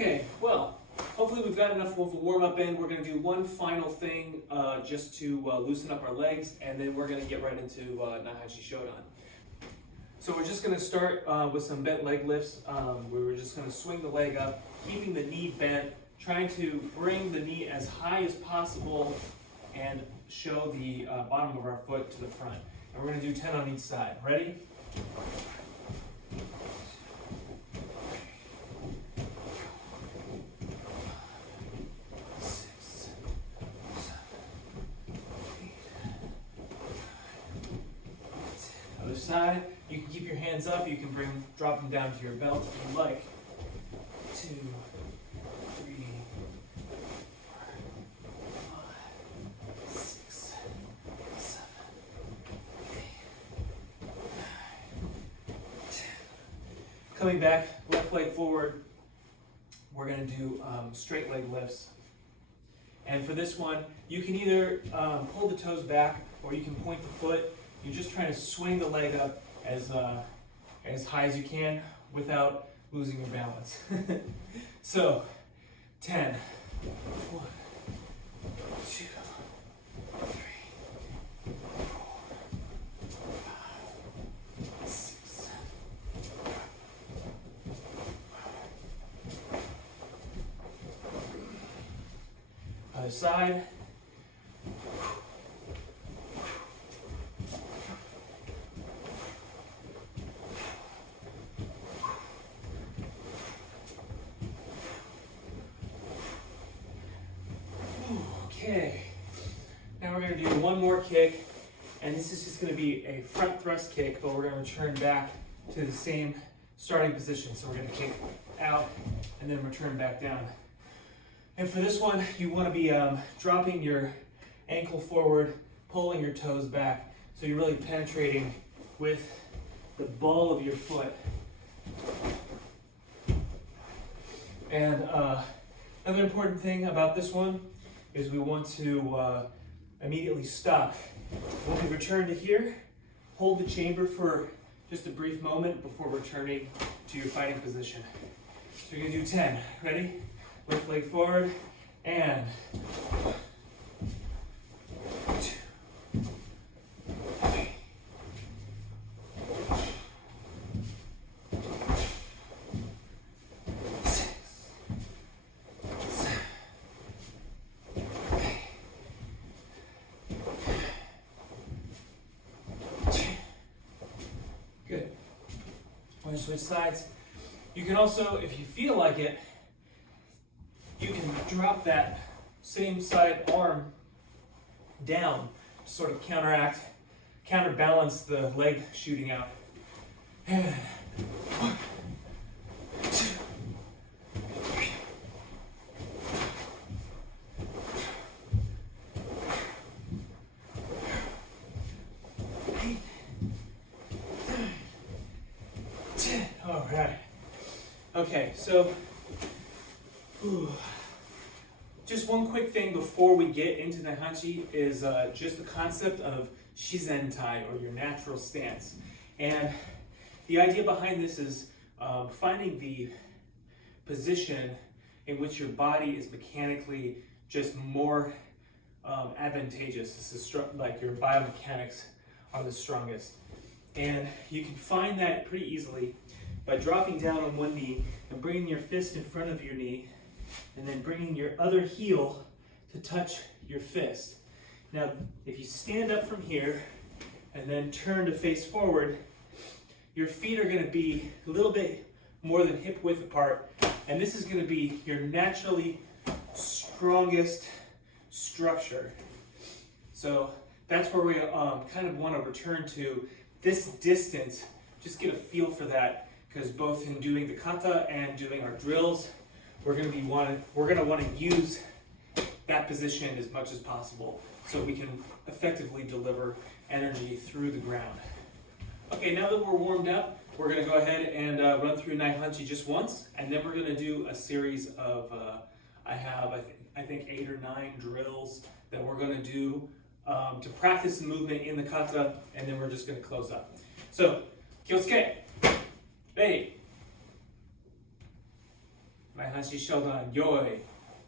Okay, well, hopefully we've got enough of a warm-up in. We're going to do one final thing just to loosen up our legs, and then we're going to get right into Naihanchi Shodan. So we're just going to start with some bent leg lifts. We were just going to swing the leg up, keeping the knee bent, trying to bring the knee as high as possible and show the bottom of our foot to the front. And we're going to do 10 on each side. Ready? Other side. You can keep your hands up. You can drop them down to your belt if you like. 2, 3, 4, 5, 6, 7, 8, 9, 10. Coming back, left leg forward. We're going to do straight leg lifts. And for this one, you can either pull the toes back or you can point the foot. You're just trying to swing the leg up as high as you can without losing your balance. So, 10. 1, 2, 3, 4, 5, 6. Other side. Okay, now we're going to do one more kick, and this is just going to be a front thrust kick, but we're going to return back to the same starting position. So we're going to kick out and then return back down. And for this one, you want to be dropping your ankle forward, pulling your toes back, so you're really penetrating with the ball of your foot. And another important thing about this one is we want to immediately stop. When we return to here, hold the chamber for just a brief moment before returning to your fighting position. So you're going to do 10. Ready? Left leg forward, and 2, 3, 6, 7, 8, 10. Good. Want to switch sides? You can also, if you feel like it, you can drop that same side arm down to sort of counterbalance the leg shooting out. And 1, 2, 3, 8, 9, 10. All right. Okay, so just one quick thing before we get into Naihanchi is just the concept of shizentai, or your natural stance. And the idea behind this is finding the position in which your body is mechanically just more advantageous. This is like your biomechanics are the strongest. And you can find that pretty easily by dropping down on one knee and bringing your fist in front of your knee, and then bringing your other heel to touch your fist. Now, if you stand up from here and then turn to face forward, your feet are going to be a little bit more than hip width apart, and this is going to be your naturally strongest structure. So that's where we kind of want to return to this distance. Just get a feel for that, because both in doing the kata and doing our drills, we're going to want to use that position as much as possible so we can effectively deliver energy through the ground. Okay, now that we're warmed up, we're going to go ahead and run through Naihanchi just once, and then we're going to do a series of, I think 8 or 9 drills that we're going to do to practice the movement in the kata, and then we're just going to close up. So, kyosuke, ready. Naihanchi Shodan, yoi. 1, 2, 3, 4, 5, 6, 7, 8, 9, 10, 1, 2, 3, 4, 5, 6, 7, 8, 9, 10, 1, 2, 3, 4, 5, 6, 7, 8, 9, 10, 1, 2, 3, 4, 5, 6, 7, 8, 9, 10, 1,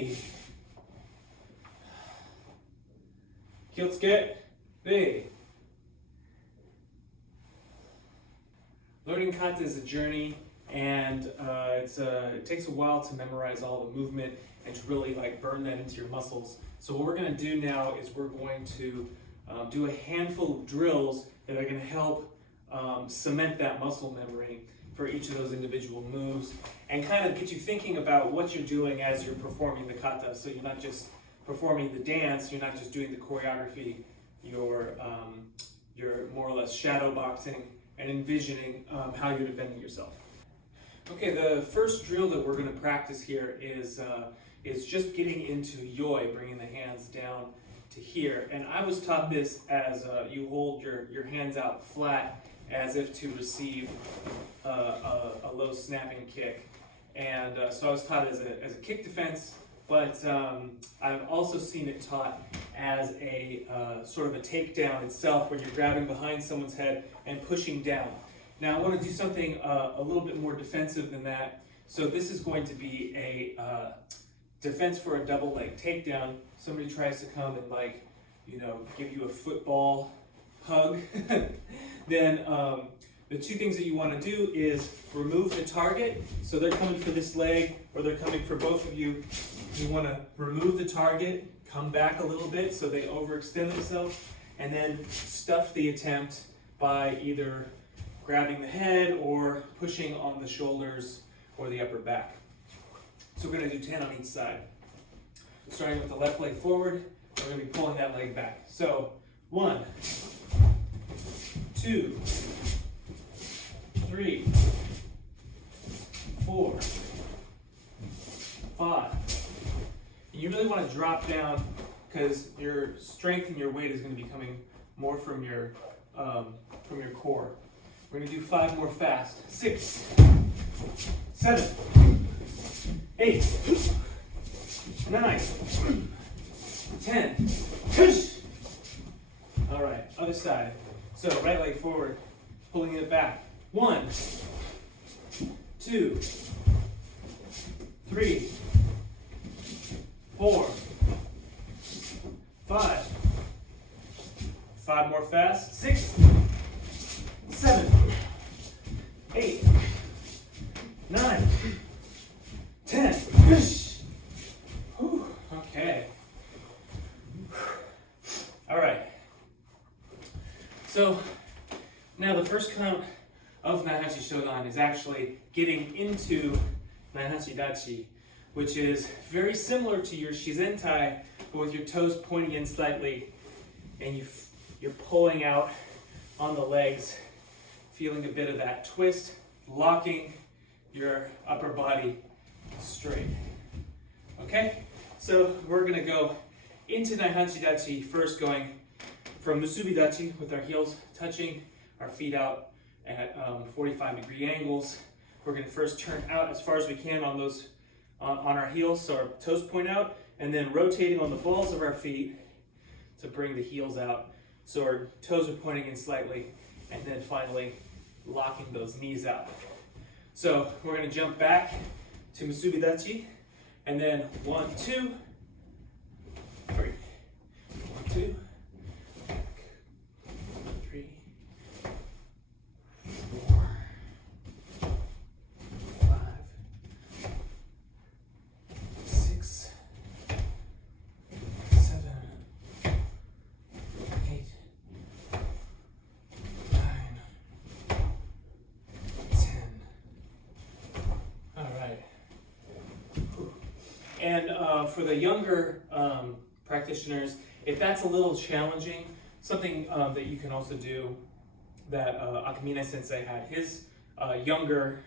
2、気をつけ。Learning kata is a journey, and it takes a while to memorize all the movement and to really like burn that into your muscles. So what we're going to do now is we're going to do a handful of drills that are going to help cement that muscle memory for each of those individual moves and kind of get you thinking about what you're doing as you're performing the kata. So you're not just performing the dance, you're not just doing the choreography, you're more or less shadow boxing and envisioning how you're defending yourself. Okay, the first drill that we're going to practice here is just getting into yoi, bringing the hands down to here. And I was taught this as you hold your hands out flat as if to receive a low snapping kick. And so I was taught it as a kick defense, but I've also seen it taught as a sort of a takedown itself, where you're grabbing behind someone's head and pushing down. Now I want to do something a little bit more defensive than that. So this is going to be a defense for a double leg takedown. Somebody tries to come and give you a football hug. Then the two things that you want to do is remove the target. So they're coming for this leg or they're coming for both of you. You want to remove the target, come back a little bit so they overextend themselves, and then stuff the attempt by either grabbing the head or pushing on the shoulders or the upper back. So we're going to do 10 on each side. Starting with the left leg forward, we're going to be pulling that leg back. So 1, 2, 3, 4, 5. You really want to drop down because your strength and your weight is going to be coming more from your core. We're going to do 5 more fast. 6, 7, 8, 9, 10. Push. All right, other side. So right leg forward, pulling it back. 1, 2, 3, 4, 5. 5 more fast. 6, 7, 8, 9, 10. Whew. Okay. All right. So now the first count of Naihanchi Shodan is actually getting into Naihanchi-dachi, which is very similar to your shizentai, but with your toes pointing in slightly, and you're pulling out on the legs, feeling a bit of that twist, locking your upper body straight. Okay, so we're gonna go into Naihanchi-dachi, first going from musubi-dachi with our heels touching, our feet out at 45-degree angles. We're gonna first turn out as far as we can on those on our heels, so our toes point out, and then rotating on the balls of our feet to bring the heels out, so our toes are pointing in slightly, and then finally locking those knees out. So we're going to jump back to musubi-dachi, and then 1, 2, 3, 1, 2, back, 3, 4, And for the younger practitioners, if that's a little challenging, something that you can also do that Akamine Sensei had his younger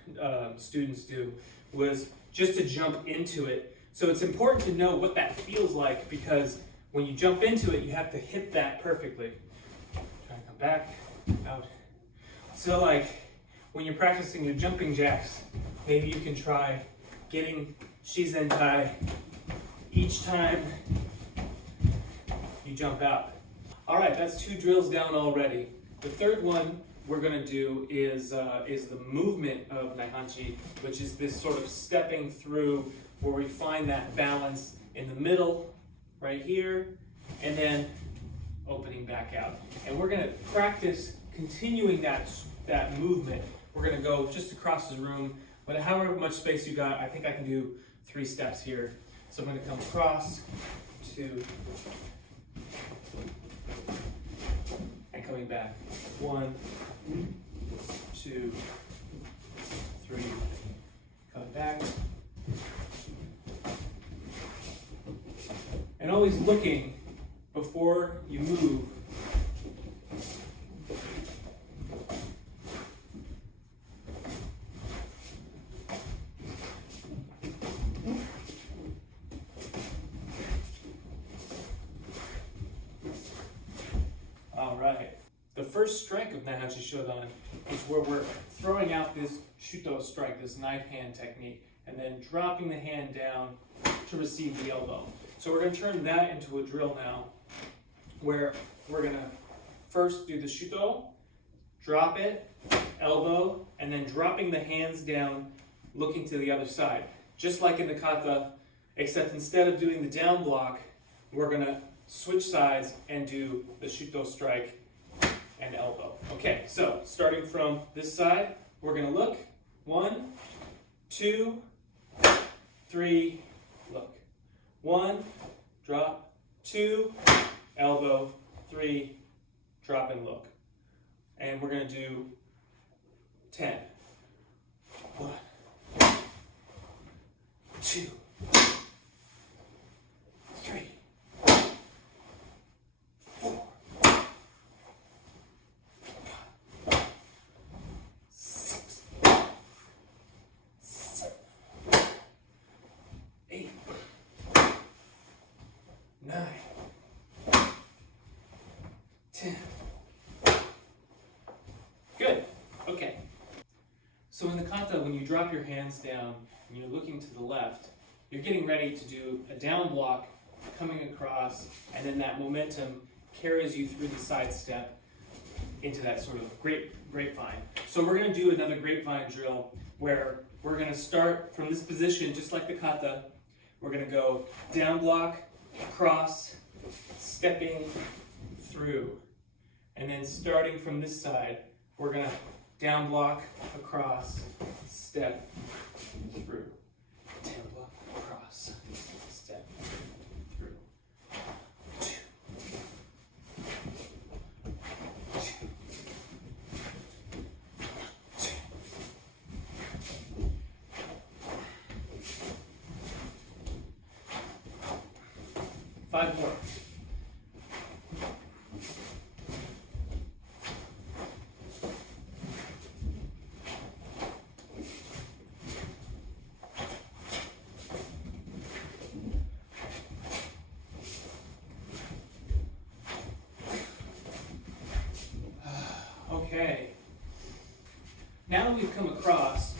students do was just to jump into it. So it's important to know what that feels like, because when you jump into it, you have to hit that perfectly. Try to come back, out. So like when you're practicing your jumping jacks, maybe you can try getting Shizentai each time you jump out. All right, that's 2 drills down already. The third one we're gonna do is the movement of Naihanchi, which is this sort of stepping through where we find that balance in the middle, right here, and then opening back out. And we're gonna practice continuing that movement. We're gonna go just across the room, but however much space you got, I think I can do 3 steps here. So I'm gonna come across, 2, and coming back. 1, 2, 3, coming back. And always looking before you move. All right. The first strike of Naihanchi Shodan is where we're throwing out this Shuto strike, this knife hand technique, and then dropping the hand down to receive the elbow. So we're going to turn that into a drill now, where we're going to first do the Shuto, drop it, elbow, and then dropping the hands down, looking to the other side. Just like in the kata, except instead of doing the down block, we're going to switch sides and do the Shuto strike and elbow. Okay, so starting from this side, we're going to look. 1, 2, 3, look. 1, drop, 2, elbow, 3, drop and look. And we're going to do 10. 1, 2, 3, 4, 5, 6, 7, 8, 9, 10. Good. Okay. So in the kata, when you drop your hands down and you're looking to the left, you're getting ready to do a down block coming across, and then that momentum carries you through the side step into that sort of grapevine. So we're going to do another grapevine drill where we're going to start from this position, just like the kata. We're going to go down block, across, stepping through. And then starting from this side, we're going to down block, across, step through. Down block, across, step through. 2, 2, 2. 5 more. Okay, now that we've come across,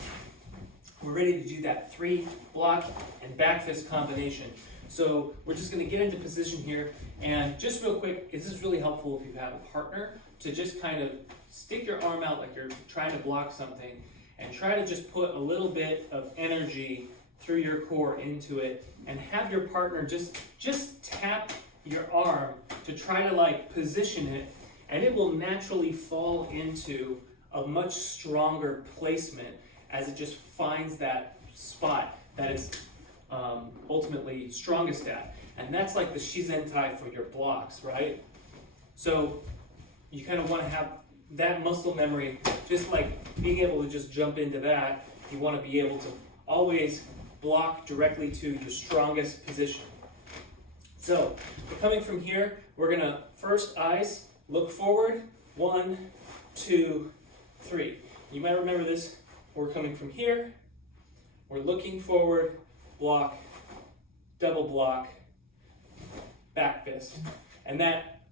we're ready to do that 3 block and back fist combination. So we're just going to get into position here, and just real quick, this is really helpful if you have a partner to just kind of stick your arm out like you're trying to block something, and try to just put a little bit of energy through your core into it, and have your partner just tap your arm to try to like position it, and it will naturally fall into a much stronger placement as it just finds that spot that it's ultimately strongest at. And that's like the Shizentai for your blocks, right? So you kind of want to have that muscle memory, just like being able to just jump into that. You want to be able to always block directly to your strongest position. So, coming from here, we're gonna first eyes, look forward, 1, 2, 3. You might remember this, we're coming from here, we're looking forward, block, double block, back fist. And that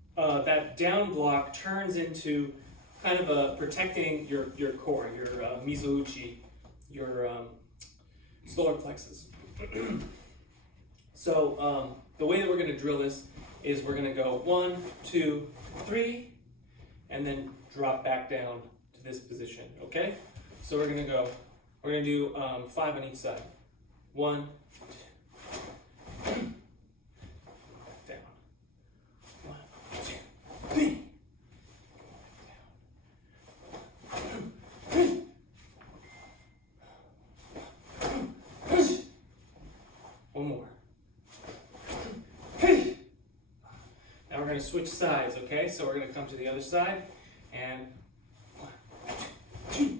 down block turns into kind of a protecting your core, your mizouchi, your solar plexus. So the way that we're going to drill this is we're going to go 1, 2, 3, and then drop back down to this position. Okay? So we're going to do 5 on each side. 1, 2, down. 1, 2, 3. One more. Now we're going to switch sides, okay? So we're going to come to the other side and 1, 2,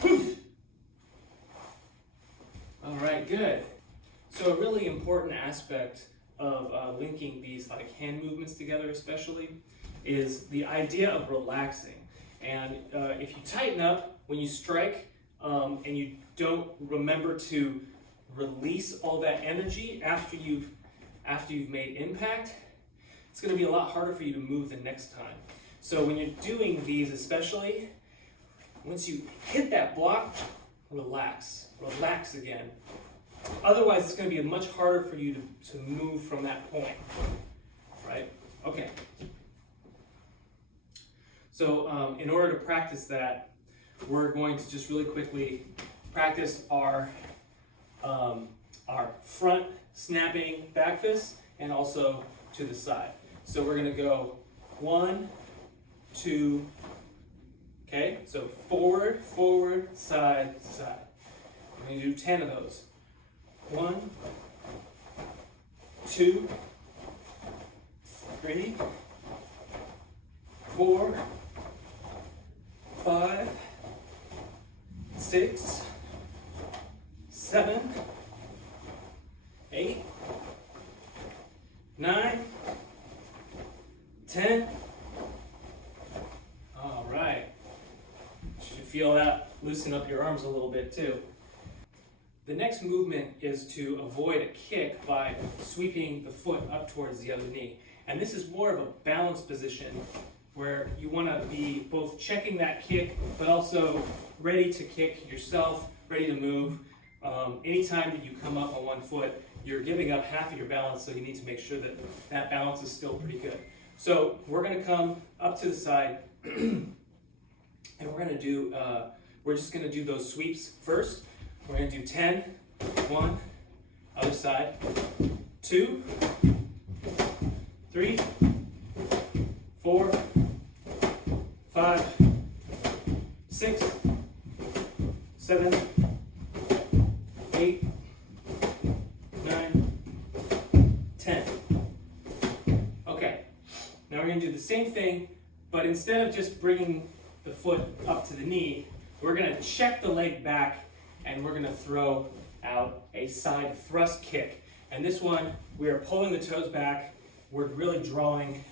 3. All right, good. So a really important aspect of linking these like hand movements together especially is the idea of relaxing. And if you tighten up when you strike and you don't remember to release all that energy after you've made impact, it's going to be a lot harder for you to move the next time. So when you're doing these especially, once you hit that block, relax again. Otherwise, it's going to be much harder for you to move from that point, right? Okay. So in order to practice that, we're going to just really quickly practice our front snapping back fist and also to the side. So we're going to go 1, 2, okay? So forward, forward, side, side. We're going to do 10 of those. 1, 2, 3, 4, 5, 6, 7, 8, 9, 10. All right. You should feel that loosen up your arms a little bit too. The next movement is to avoid a kick by sweeping the foot up towards the other knee. And this is more of a balanced position where you want to be both checking that kick, but also ready to kick yourself, ready to move. Anytime that you come up on one foot, you're giving up half of your balance, so you need to make sure that that balance is still pretty good. So we're going to come up to the side, and we're just going to do those sweeps first. We're going to do 10, 1, other side, 2, 3, 4, 5, 6, 7, 8, 9, 10. Okay, now we're going to do the same thing, but instead of just bringing the foot up to the knee, we're going to check the leg back and we're going to throw out a side thrust kick. And this one, we are pulling the toes back. We're really drawing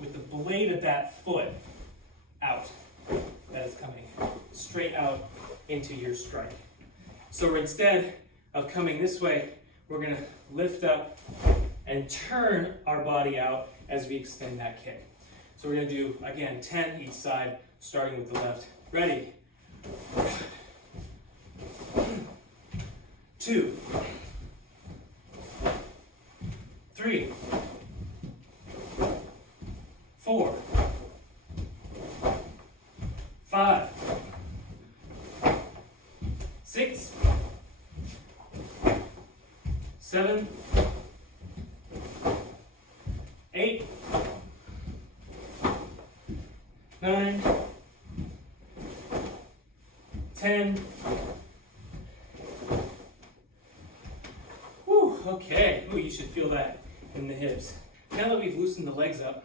with the blade of that foot out. That is coming straight out into your strike. So instead of coming this way, we're going to lift up and turn our body out as we extend that kick. So we're going to do, again, 10 each side, starting with the left. Ready? 2, 3, 4, 5, 6, 7, 8, 9, 10. Whew, Okay, ooh, you should feel that in the hips. Now that we've loosened the legs up,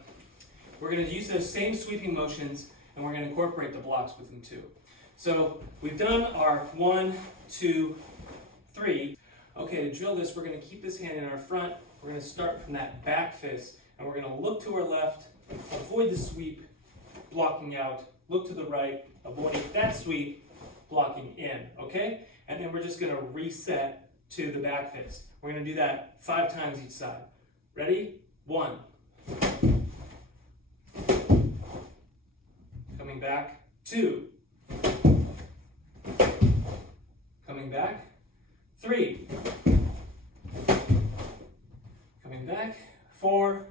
we're going to use those same sweeping motions and we're going to incorporate the blocks with them too. So we've done our 1, 2, 3. Okay, to drill this, we're going to keep this hand in our front. We're going to start from that back fist and we're going to look to our left, avoid the sweep, blocking out, look to the right, avoiding that sweep, blocking in, okay? And then we're just going to reset to the back fist. We're going to do that 5 times each side. Ready? 1. Coming back. 2. Coming back. 3. Coming back. 4.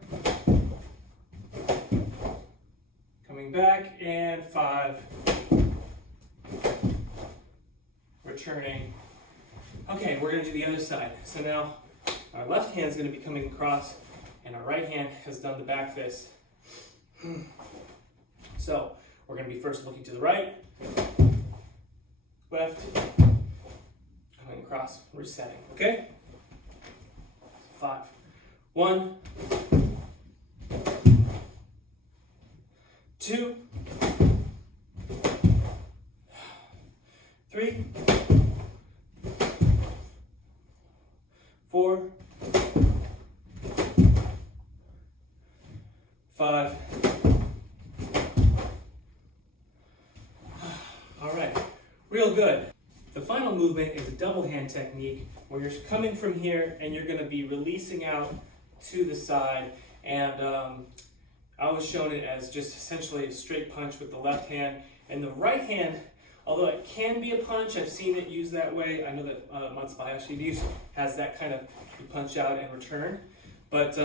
Coming back. And 5. Returning. Okay, we're going to do the other side. So now our left hand is going to be coming across and our right hand has done the back fist. So we're going to be first looking to the right, left, coming across, resetting, okay? 5. 1, 2, 3, 4, 5. All right, real good. The final movement is a double hand technique where you're coming from here and you're going to be releasing out to the side. And I was shown it as just essentially a straight punch with the left hand. And the right hand, although it can be a punch, I've seen it used that way. I know that Matsubayashi has that kind of you punch out and return. But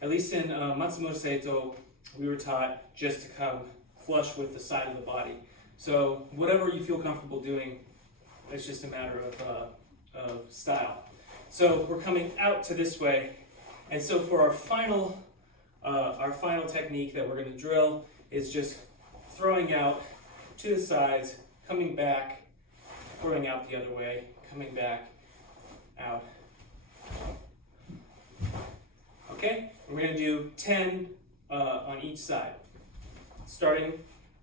at least in Matsumoto Seito, we were taught just to come flush with the side of the body. So whatever you feel comfortable doing, it's just a matter of style. So we're coming out to this way. And so for our final technique that we're going to drill is just throwing out to the sides, coming back, throwing out the other way, coming back, out. Okay, we're going to do 10 on each side, starting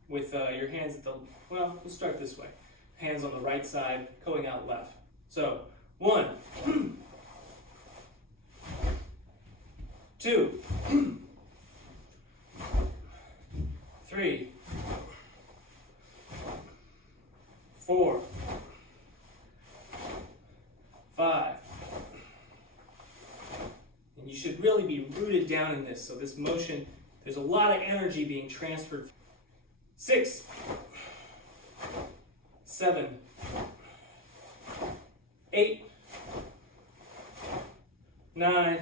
with your hands at the, well, let's start this way. Hands on the right side, going out left. So, 1, 2, 3, 4, 5. And you should really be rooted down in this. So this motion, there's a lot of energy being transferred. 6, 7, 8, 9,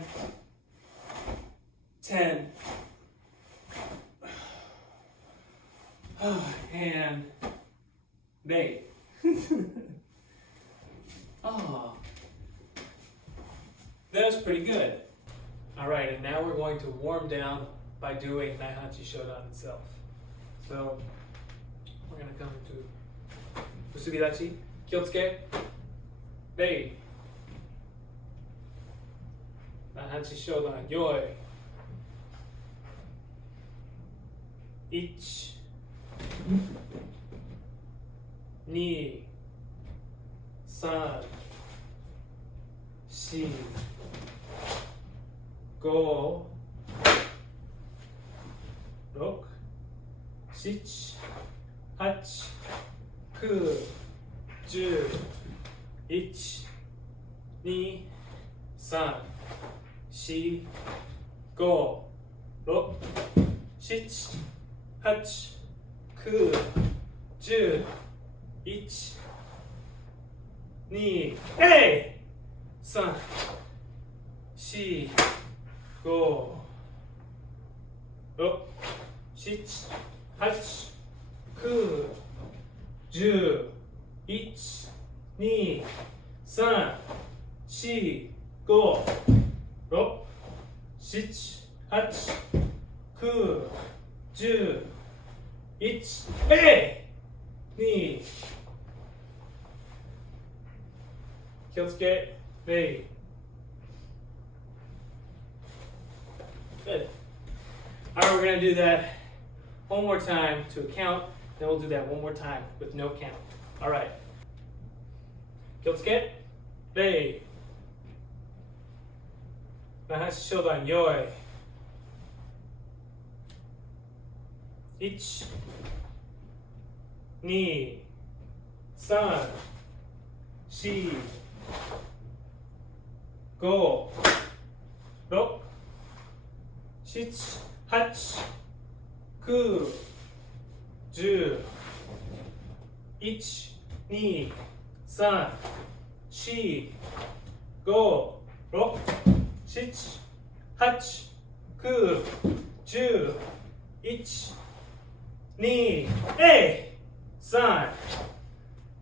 10, and bait. Oh, that was pretty good. All right, and now we're going to warm down by doing Naihanchi Shodan itself. So we're going to come to Usugi-dachi, Kyotsuke, Bei, Naihanchi Shodan, Yoi, 1, 2, 3, 4, 5, 6, 7, 8, 9, 10, 11, 12, 13, 14, 15, 16, 17, 18, 19, 20, 21, 22, hey! 3, 4, 5, 6, 7, 8, 9, 10, 11, 12, 13, 14, 15, 16, 17, 18, 19, 20, 21, hey! 2、気をつけ、レイ。Good. All right, we're gonna do that one more time to a count. Then we'll do that one more time with no count. All right. Kyotsuke. Rei. Naihanchi Shodan Yoi. 1 2 3 4 5 6 7 8 9 10 1 2 3 4 5 6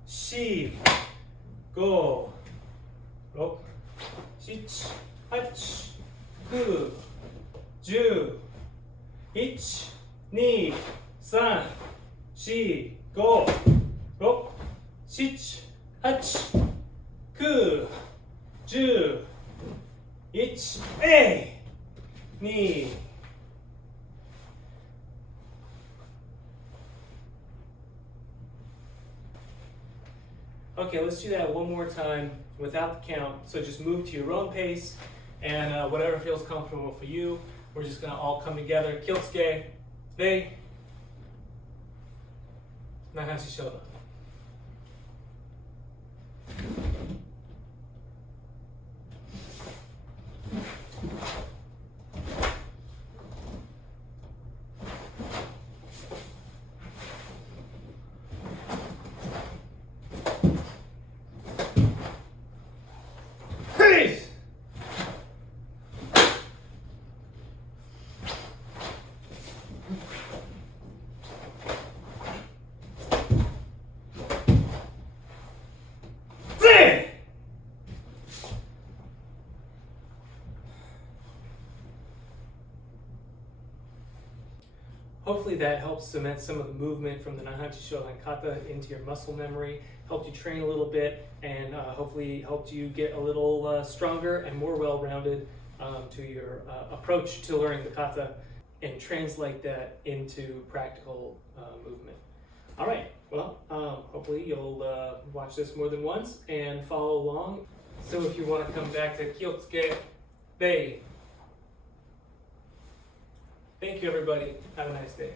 7 8 9 10 1 2 3 4 5 6 7 8 9 10 1 2 3 4 5 6 7 8 9 10 1 2 Okay, let's do that one more time without the count. So just move to your own pace and whatever feels comfortable for you. We're just gonna all come together. Kyotsuke, Rei, Naihanchi Shodan. Hopefully that helps cement some of the movement from the Naihanchi Shodan Kata into your muscle memory, helped you train a little bit, and hopefully helped you get a little stronger and more well-rounded to your approach to learning the kata and translate that into practical movement. All right, well, hopefully you'll watch this more than once and follow along. So if you want to come back to Kyotsuke, Rei. Thank you, everybody. Have a nice day.